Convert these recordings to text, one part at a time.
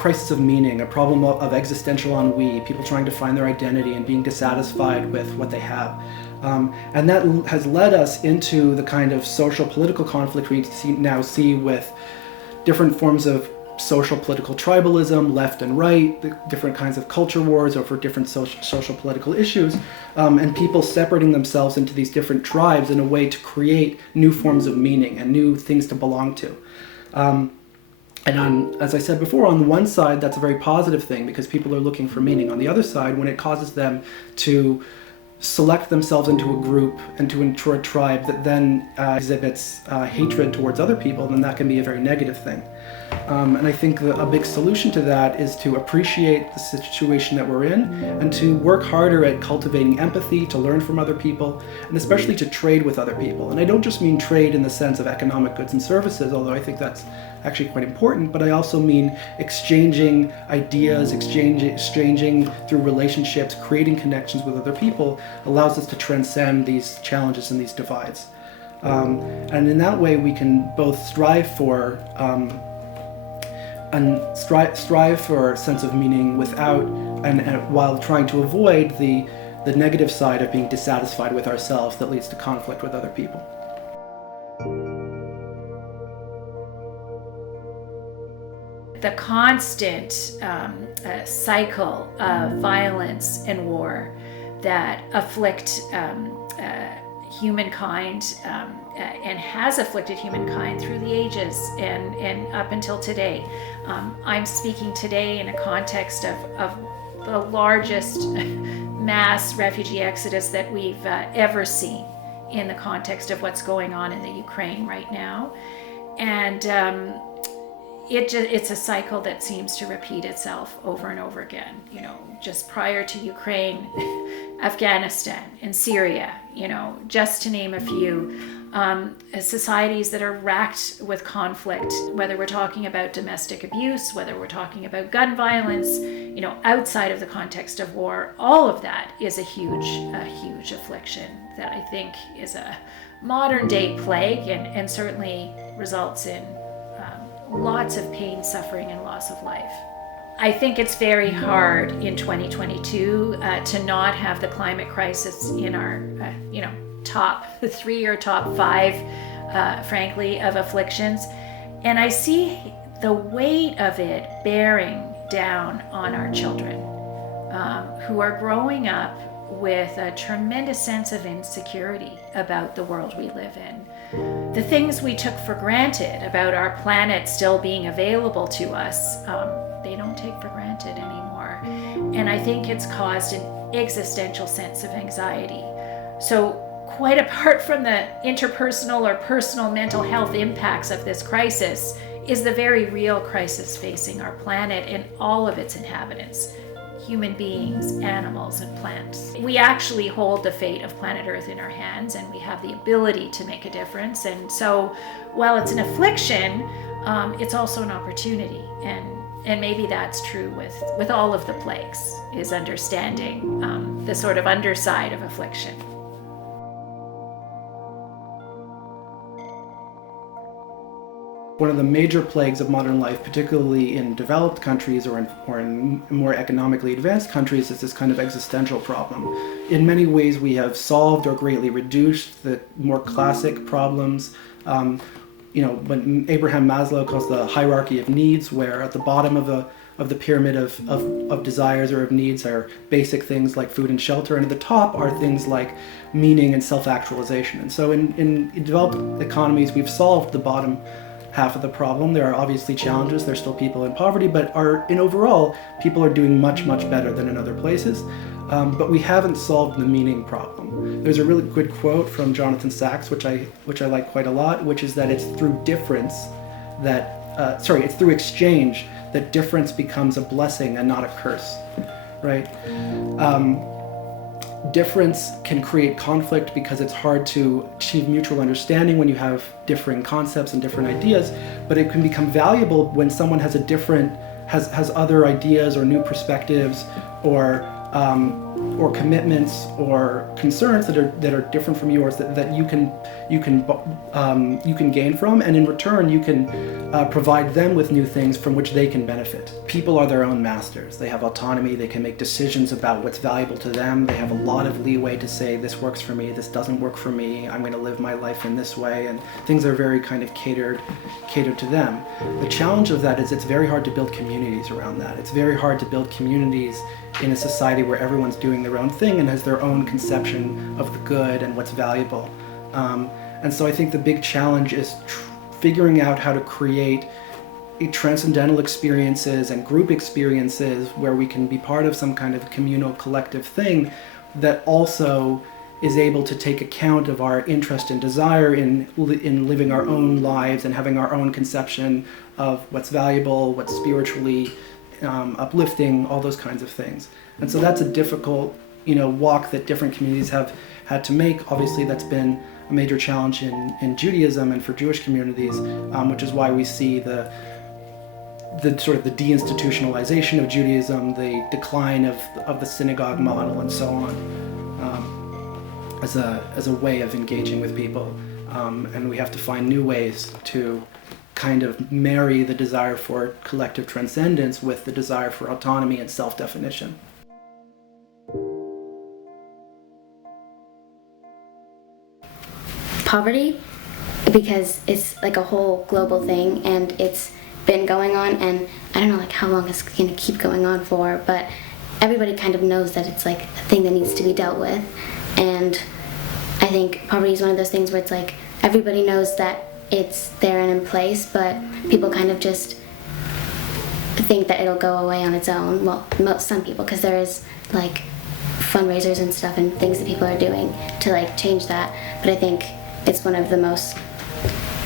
crisis of meaning, a problem of existential ennui, people trying to find their identity and being dissatisfied with what they have. And that has led us into the kind of social political conflict we now see with different forms of social political tribalism, left and right, the different kinds of culture wars over different social political issues, and people separating themselves into these different tribes in a way to create new forms of meaning and new things to belong to. As I said before, on the one side, that's a very positive thing because people are looking for meaning. On the other side, when it causes them to select themselves into a group and into a tribe that then exhibits hatred towards other people, then that can be a very negative thing. And I think a big solution to that is to appreciate the situation that we're in and to work harder at cultivating empathy, to learn from other people, and especially to trade with other people. And I don't just mean trade in the sense of economic goods and services, although I think that's actually quite important, but I also mean exchanging ideas, exchanging through relationships, creating connections with other people allows us to transcend these challenges and these divides. And in that way we can both strive for a sense of meaning without and while trying to avoid the negative side of being dissatisfied with ourselves that leads to conflict with other people. The constant cycle of violence and war that afflict humankind and has afflicted humankind through the ages and up until today. I'm speaking today in a context of the largest mass refugee exodus that we've ever seen in the context of what's going on in the Ukraine right now. And it's a cycle that seems to repeat itself over and over again. You know, just prior to Ukraine, Afghanistan and Syria, you know, just to name a few, societies that are racked with conflict, whether we're talking about domestic abuse, whether we're talking about gun violence, you know, outside of the context of war, all of that is a huge affliction that I think is a modern day plague and certainly results in lots of pain, suffering, and loss of life. I think it's very hard in 2022 to not have the climate crisis in our, top 3 or top 5, frankly, of afflictions. And I see the weight of it bearing down on our children who are growing up with a tremendous sense of insecurity about the world we live in. The things we took for granted about our planet still being available to us, they don't take for granted anymore. And I think it's caused an existential sense of anxiety. So quite apart from the interpersonal or personal mental health impacts of this crisis is the very real crisis facing our planet and all of its inhabitants. Human beings, animals, and plants. We actually hold the fate of planet Earth in our hands, and we have the ability to make a difference. And so, while it's an affliction, it's also an opportunity. And maybe that's true with all of the plagues, is understanding the sort of underside of affliction. One of the major plagues of modern life, particularly in developed countries or in more economically advanced countries, is this kind of existential problem. In many ways, we have solved or greatly reduced the more classic problems. What Abraham Maslow calls the hierarchy of needs, where at the bottom of the pyramid of desires or of needs are basic things like food and shelter, and at the top are things like meaning and self-actualization. And so in developed economies, we've solved the bottom half of the problem. There are obviously challenges. There's still people in poverty, but overall, people are doing much, much better than in other places. But we haven't solved the meaning problem. There's a really good quote from Jonathan Sachs, which I like quite a lot, which is that it's through it's through exchange that difference becomes a blessing and not a curse, right? Difference can create conflict because it's hard to achieve mutual understanding when you have differing concepts and different ideas, but it can become valuable when someone has other ideas or new perspectives or or commitments or concerns that are different from yours that you can gain from, and in return you can provide them with new things from which they can benefit. People are their own masters. They have autonomy. They can make decisions about what's valuable to them. They have a lot of leeway to say, this works for me, this doesn't work for me, I'm going to live my life in this way, and things are very kind of catered to them. The challenge of that is it's very hard to build communities around that. It's very hard to build communities in a society where everyone's doing their own thing and has their own conception of the good and what's valuable. And so I think the big challenge is figuring out how to create transcendental experiences and group experiences where we can be part of some kind of communal collective thing that also is able to take account of our interest and desire in living our own lives and having our own conception of what's valuable, what's spiritually uplifting, all those kinds of things. And so that's a difficult, walk that different communities have had to make. Obviously, that's been a major challenge in Judaism and for Jewish communities, which is why we see the sort of the deinstitutionalization of Judaism, the decline of the synagogue model, and so on, as a way of engaging with people. And we have to find new ways to kind of marry the desire for collective transcendence with the desire for autonomy and self-definition. Poverty, because it's like a whole global thing and it's been going on, and I don't know like how long it's going to keep going on for, but everybody kind of knows that it's like a thing that needs to be dealt with. And I think poverty is one of those things where it's like everybody knows that it's there and in place, but people kind of just think that it'll go away on its own. Well, some people, because there is like fundraisers and stuff and things that people are doing to like change that, but I think it's one of the most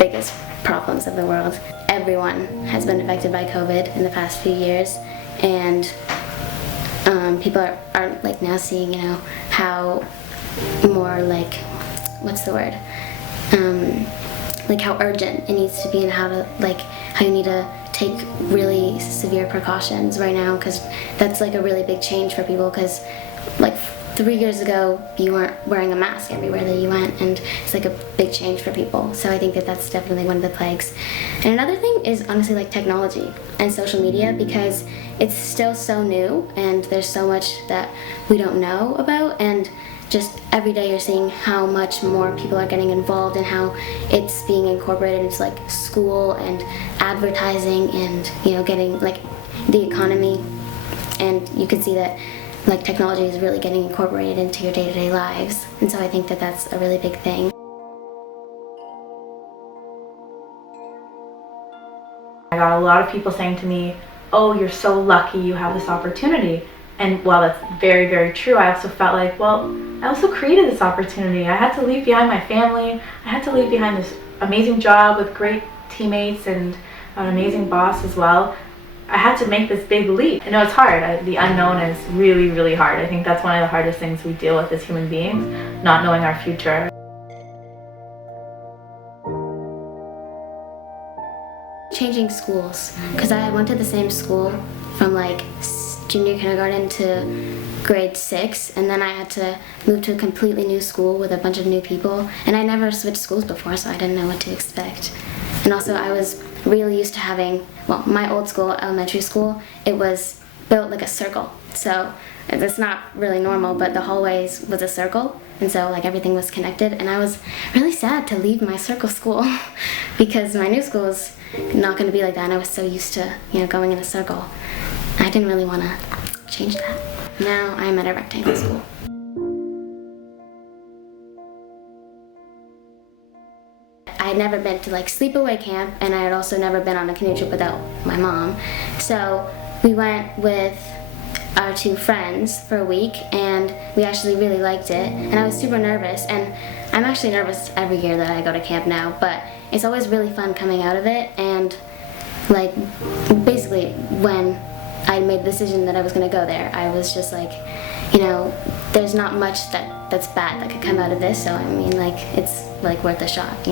biggest problems of the world. Everyone has been affected by COVID in the past few years, and people are like now seeing, how more like, what's the word? Like how urgent it needs to be, and how you need to take really severe precautions right now, because that's like a really big change for people, because like 3 years ago you weren't wearing a mask everywhere that you went, and it's like a big change for people. So I think that that's definitely one of the plagues. And another thing is honestly like technology and social media, because it's still so new and there's so much that we don't know about, and just every day you're seeing how much more people are getting involved and how it's being incorporated into like school and advertising and getting like the economy, and you can see that like technology is really getting incorporated into your day-to-day lives. And so I think that that's a really big thing. I got a lot of people saying to me, oh, you're so lucky you have this opportunity. And while that's very, very true, I also felt like, well, I also created this opportunity. I had to leave behind my family. I had to leave behind this amazing job with great teammates and an amazing boss as well. I had to make this big leap. I know it's hard. The unknown is really, really hard. I think that's one of the hardest things we deal with as human beings, not knowing our future. Changing schools, because I went to the same school from like junior kindergarten to grade 6, and then I had to move to a completely new school with a bunch of new people, and I never switched schools before, so I didn't know what to expect. And also I was really used to having, well, my old school, elementary school, it was built like a circle, so it's not really normal, but the hallways was a circle, and so like everything was connected, and I was really sad to leave my circle school because my new school is not going to be like that, and I was so used to going in a circle. I didn't really want to change that. Now I'm at a rectangle school. I had never been to like sleepaway camp, and I had also never been on a canoe trip without my mom. So we went with our 2 friends for a week, and we actually really liked it, and I was super nervous, and I'm actually nervous every year that I go to camp now, but it's always really fun coming out of it. And like basically when I made the decision that I was going to go there, I was just like, there's not much that's bad that could come out of this, so I mean, like, it's like worth a shot,